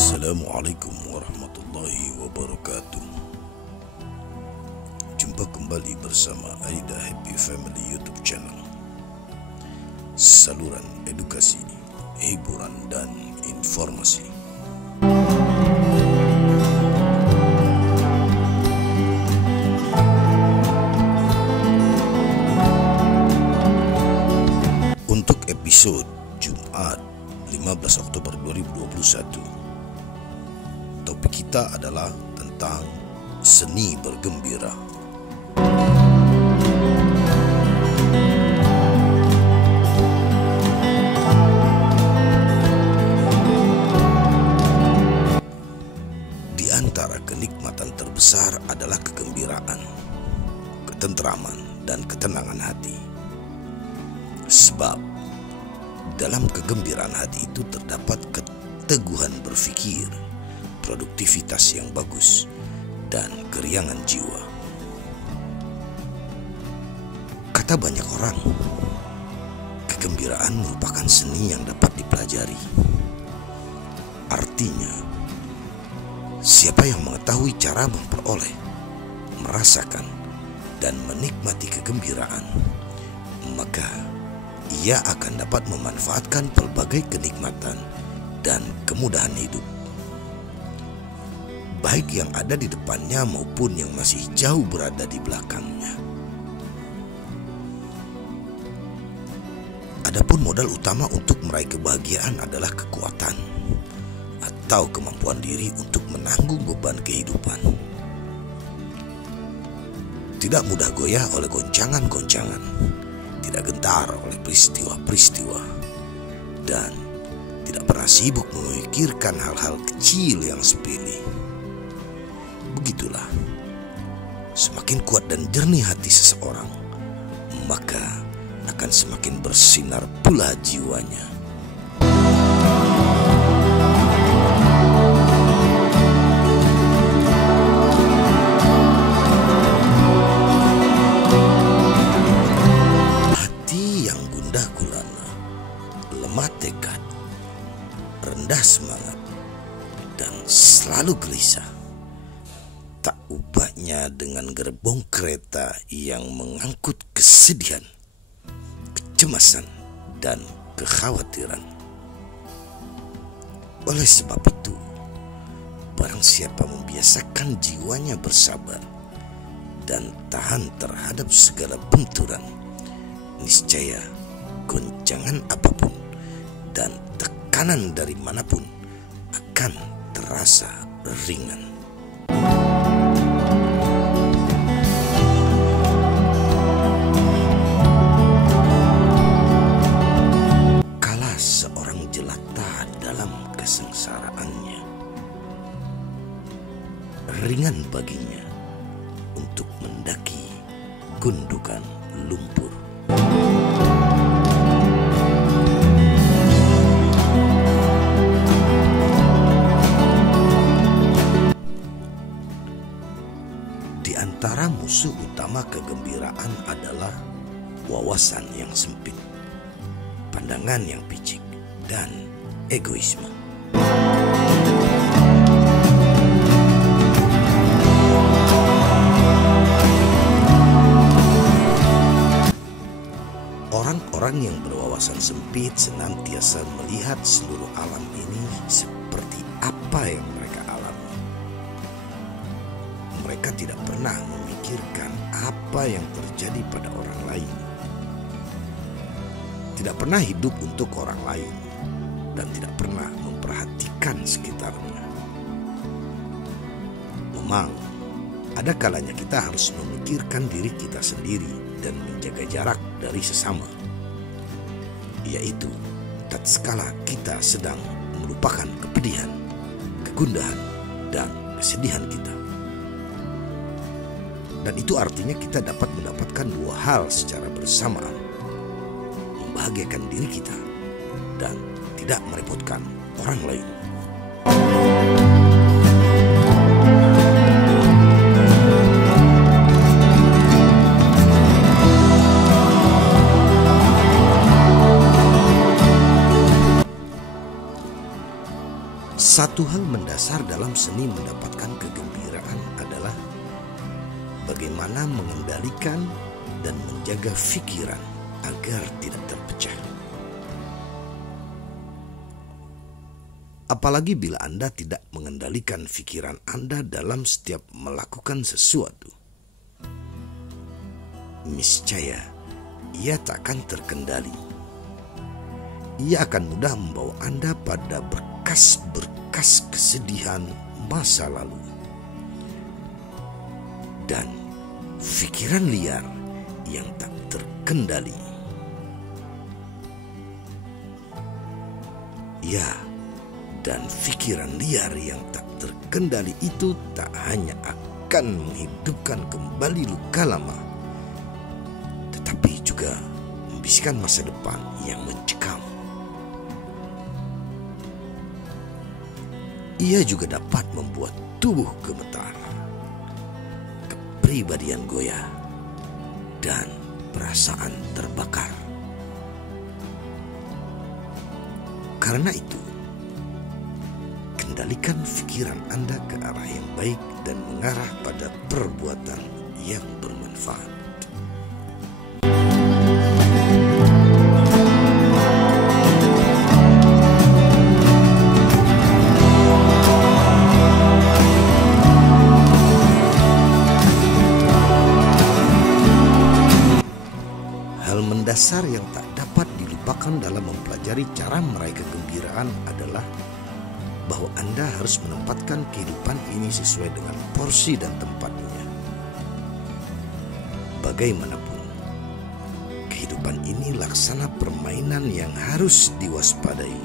Assalamualaikum warahmatullahi wabarakatuh. Jumpa kembali bersama Aida Happy Family YouTube channel, saluran edukasi, hiburan, dan informasi. Untuk episode Jumat 15 Oktober 2021, topik kita adalah tentang seni bergembira. Di antara kenikmatan terbesar adalah kegembiraan, ketentraman, dan ketenangan hati. Sebab dalam kegembiraan hati itu terdapat keteguhan berpikir, produktivitas yang bagus, dan keriangan jiwa. Kata banyak orang, kegembiraan merupakan seni yang dapat dipelajari. Artinya, siapa yang mengetahui cara memperoleh, merasakan, dan menikmati kegembiraan, maka ia akan dapat memanfaatkan pelbagai kenikmatan dan kemudahan hidup, baik yang ada di depannya maupun yang masih jauh berada di belakangnya. Adapun modal utama untuk meraih kebahagiaan adalah kekuatan atau kemampuan diri untuk menanggung beban kehidupan. Tidak mudah goyah oleh goncangan-goncangan, tidak gentar oleh peristiwa-peristiwa, dan tidak pernah sibuk memikirkan hal-hal kecil yang sepele. Begitulah, semakin kuat dan jernih hati seseorang, maka akan semakin bersinar pula jiwanya. Rendah semangat dan selalu gelisah, tak ubahnya dengan gerbong kereta yang mengangkut kesedihan, kecemasan, dan kekhawatiran. Oleh sebab itu, barang siapa membiasakan jiwanya bersabar dan tahan terhadap segala benturan, niscaya goncangan apapun dan tekanan dari manapun akan terasa ringan. Kala seorang jelata dalam kesengsaraannya, ringan baginya untuk mendaki gundukan lumpur. Di antara musuh utama kegembiraan adalah wawasan yang sempit, pandangan yang picik, dan egoisme. Orang-orang yang berwawasan sempit senantiasa melihat seluruh alam ini seperti apa yang mereka alami. Mereka tidak pernah memikirkan apa yang terjadi pada orang lain, tidak pernah hidup untuk orang lain, dan tidak pernah memperhatikan sekitarnya. Memang, ada kalanya kita harus memikirkan diri kita sendiri dan menjaga jarak dari sesama, yaitu tatkala kita sedang melupakan kepedihan, kegundahan, dan kesedihan kita. Dan itu artinya kita dapat mendapatkan dua hal secara bersamaan: membahagiakan diri kita dan tidak merepotkan orang lain. Satu hal mendasar dalam seni mendapatkan kegembiraan adalah bagaimana mengendalikan dan menjaga pikiran agar tidak terpecah. Apalagi bila Anda tidak mengendalikan pikiran Anda dalam setiap melakukan sesuatu. Niscaya ia tak akan terkendali. Ia akan mudah membawa Anda pada berkas-berkas kesedihan masa lalu. Dan pikiran liar yang tak terkendali. Ya, dan pikiran liar yang tak terkendali itu tak hanya akan menghidupkan kembali luka lama, tetapi juga membisikkan masa depan yang mencekam. Ia juga dapat membuat tubuh gemetar, kepribadian goyah, dan perasaan terbakar. Karena itu, kendalikan pikiran Anda ke arah yang baik dan mengarah pada perbuatan yang bermanfaat. Hal mendasar yang tak dapat dilupakan dalam mempelajari cara meraih kegembiraan adalah bahwa Anda harus menempatkan kehidupan ini sesuai dengan porsi dan tempatnya. Bagaimanapun, kehidupan ini laksana permainan yang harus diwaspadai.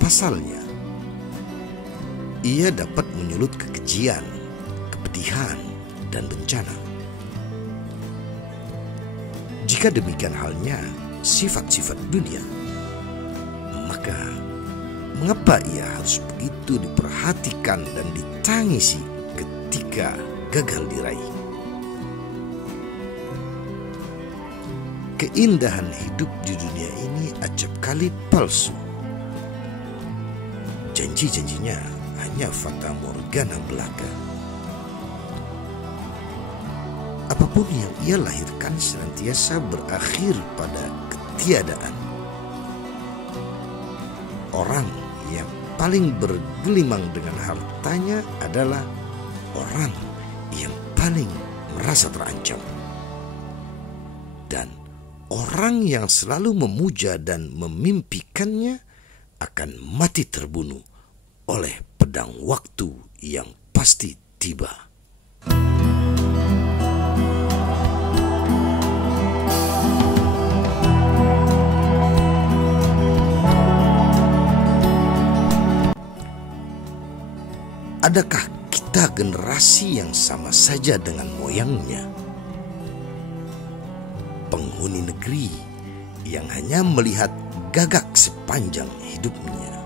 Pasalnya, ia dapat menyulut kekejian, kepedihan, dan bencana. Jika demikian halnya sifat-sifat dunia, maka mengapa ia harus begitu diperhatikan dan ditangisi ketika gagal diraih? Keindahan hidup di dunia ini acap kali palsu. Janji-janjinya hanya fata morgana belaka. Apapun yang ia lahirkan senantiasa berakhir pada ketiadaan. Orang yang paling bergelimang dengan hartanya adalah orang yang paling merasa terancam. Dan orang yang selalu memuja dan memimpikannya akan mati terbunuh oleh pedang waktu yang pasti tiba. Adakah kita generasi yang sama saja dengan moyangnya? Penghuni negeri yang hanya melihat gagak sepanjang hidupnya.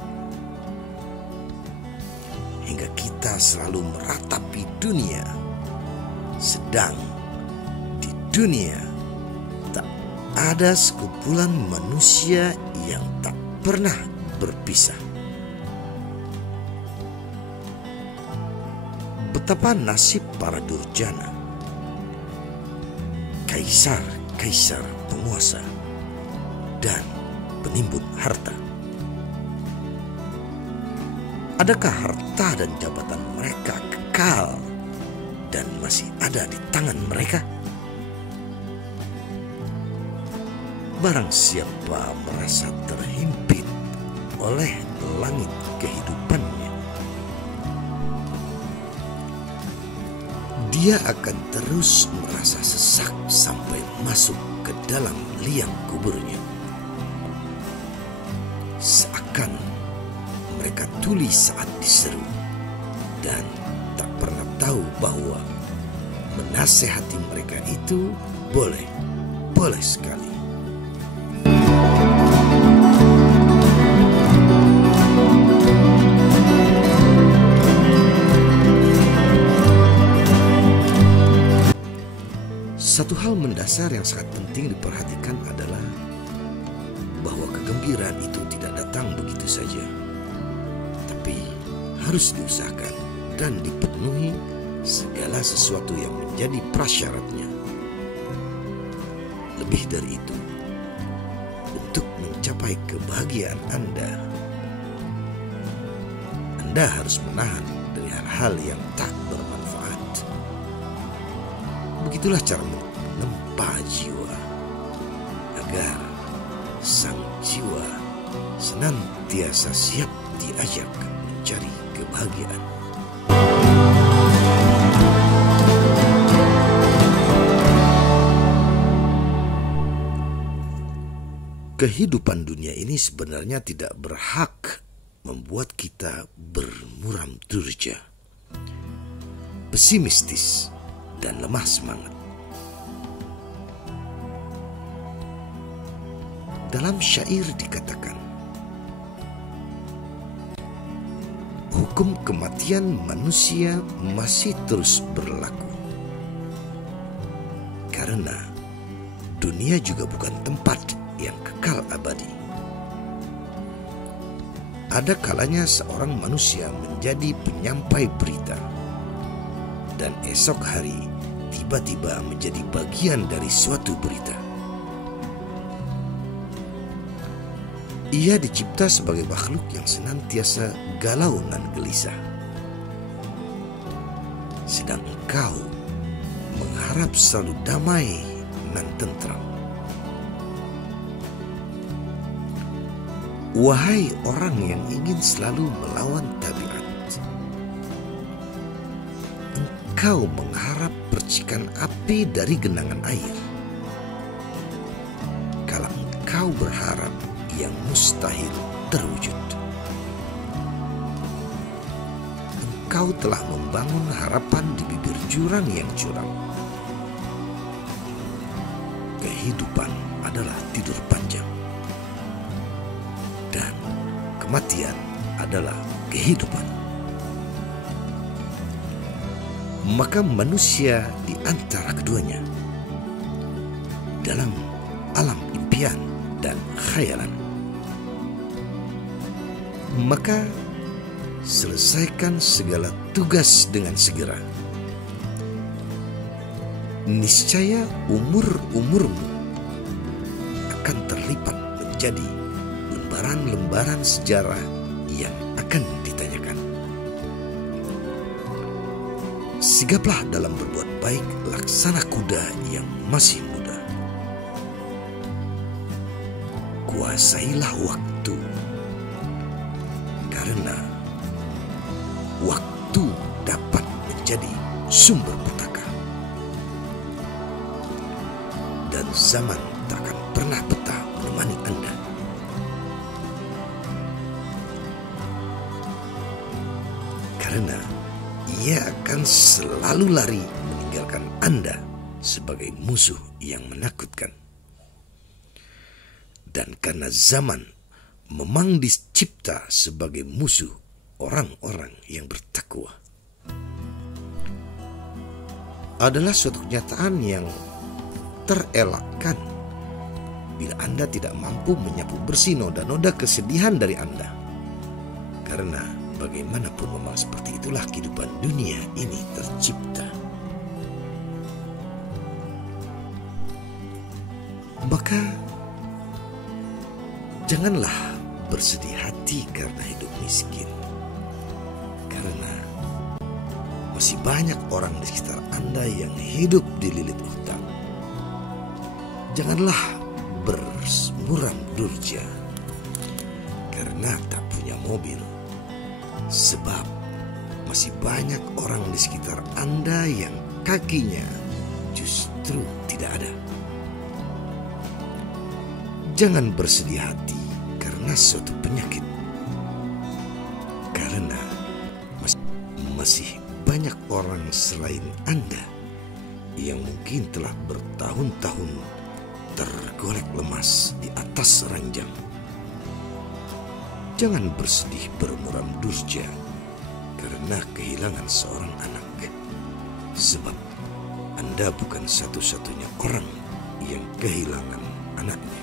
Hingga kita selalu meratapi dunia, sedang di dunia tak ada sekumpulan manusia yang tak pernah berpisah. Betapa nasib para durjana, kaisar-kaisar penguasa, dan penimbun harta. Adakah harta dan jabatan mereka kekal dan masih ada di tangan mereka? Barang siapa merasa terhimpit oleh langit kehidupannya, dia akan terus merasa sesak sampai masuk ke dalam liang kuburnya. Seakan mereka tuli saat diseru dan tak pernah tahu bahwa menasehati mereka itu boleh sekali. Satu hal mendasar yang sangat penting diperhatikan adalah bahwa kegembiraan itu tidak datang begitu saja. Tetapi harus diusahakan dan dipenuhi segala sesuatu yang menjadi prasyaratnya. Lebih dari itu, untuk mencapai kebahagiaan Anda harus menahan dari hal-hal yang tak bermanfaat. Begitulah cara menempa jiwa agar sang jiwa senantiasa siap diajak mencari kebahagiaan. Kehidupan dunia ini sebenarnya tidak berhak membuat kita bermuram durja, pesimistis, dan lemah semangat. Dalam syair dikatakan, hukum kematian manusia masih terus berlaku. Karena dunia juga bukan tempat yang kekal abadi. Ada kalanya seorang manusia menjadi penyampai berita, dan esok hari tiba-tiba menjadi bagian dari suatu berita. Ia dicipta sebagai makhluk yang senantiasa galau dan gelisah. Sedang engkau mengharap selalu damai dan tentram. Wahai orang yang ingin selalu melawan tabiat, engkau mengharap percikan api dari genangan air. Kalau engkau berharap yang mustahil terwujud, engkau telah membangun harapan di bibir jurang yang curam. Kehidupan adalah tidur panjang, dan kematian adalah kehidupan. Maka manusia di antara keduanya, dalam alam impian dan khayalan, maka selesaikan segala tugas dengan segera. Niscaya umur-umurmu akan terlipat menjadi lembaran-lembaran sejarah yang akan ditanyakan. Sigaplah dalam berbuat baik laksana kuda yang masih muda. Kuasailah waktu, karena waktu dapat menjadi sumber petaka, dan zaman tak akan pernah betah menemani Anda. Karena ia akan selalu lari meninggalkan Anda sebagai musuh yang menakutkan. Dan karena zaman memang dicipta sebagai musuh orang-orang yang bertakwa, adalah suatu kenyataan yang terelakkan bila Anda tidak mampu menyapu bersih noda-noda kesedihan dari Anda. Karena bagaimanapun memang seperti itulah kehidupan dunia ini tercipta. Maka janganlah bersedih hati karena hidup miskin, karena masih banyak orang di sekitar Anda yang hidup dililit hutang. Janganlah bermuram durja karena tak punya mobil, sebab masih banyak orang di sekitar Anda yang kakinya justru tidak ada. Jangan bersedih hati karena suatu penyakit, karena masih banyak orang selain Anda yang mungkin telah bertahun-tahun tergolek lemas di atas ranjang. Jangan bersedih bermuram durja karena kehilangan seorang anak, sebab Anda bukan satu-satunya orang yang kehilangan anaknya.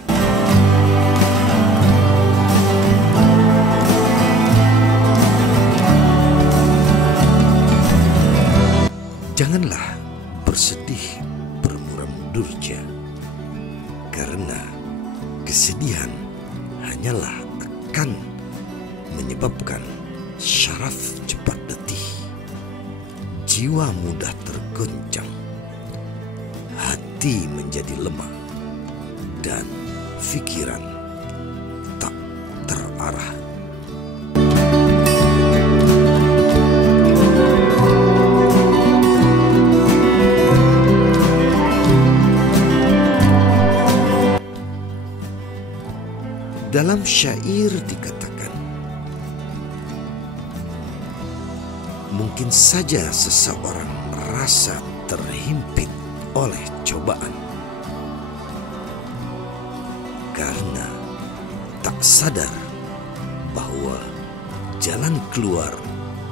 menyebabkan syaraf cepat letih, jiwa mudah tergoncang, hati menjadi lemah, dan pikiran tak terarah. Dalam syair dikatakan, mungkin saja seseorang merasa terhimpit oleh cobaan karena tak sadar bahwa jalan keluar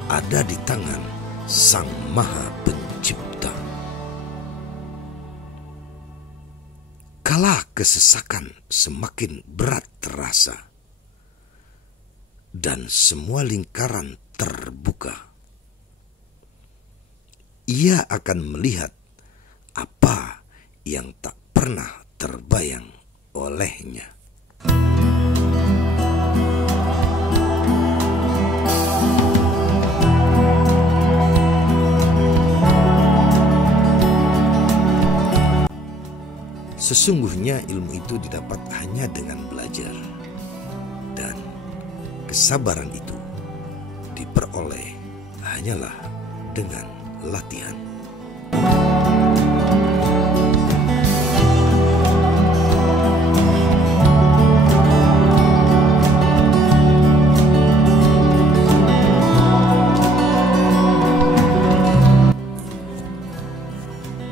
ada di tangan Sang Maha Pencipta. Kala kesesakan semakin berat terasa dan semua lingkaran terbuka, ia akan melihat apa yang tak pernah terbayang olehnya. Sesungguhnya ilmu itu didapat hanya dengan belajar, dan kesabaran itu diperoleh hanyalah dengan latihan.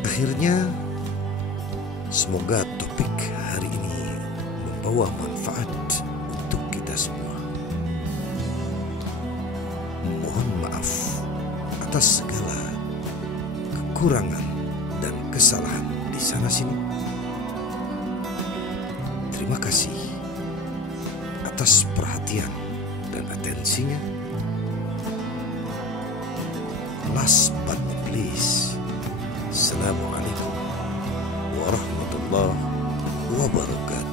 Akhirnya, semoga topik hari ini membawa manfaat untuk kita semua. Mohon maaf atas segala kekurangan dan kesalahan di sana sini. Terima kasih atas perhatian dan atensinya. Last but not least, Assalamualaikum warahmatullahi wabarakatuh.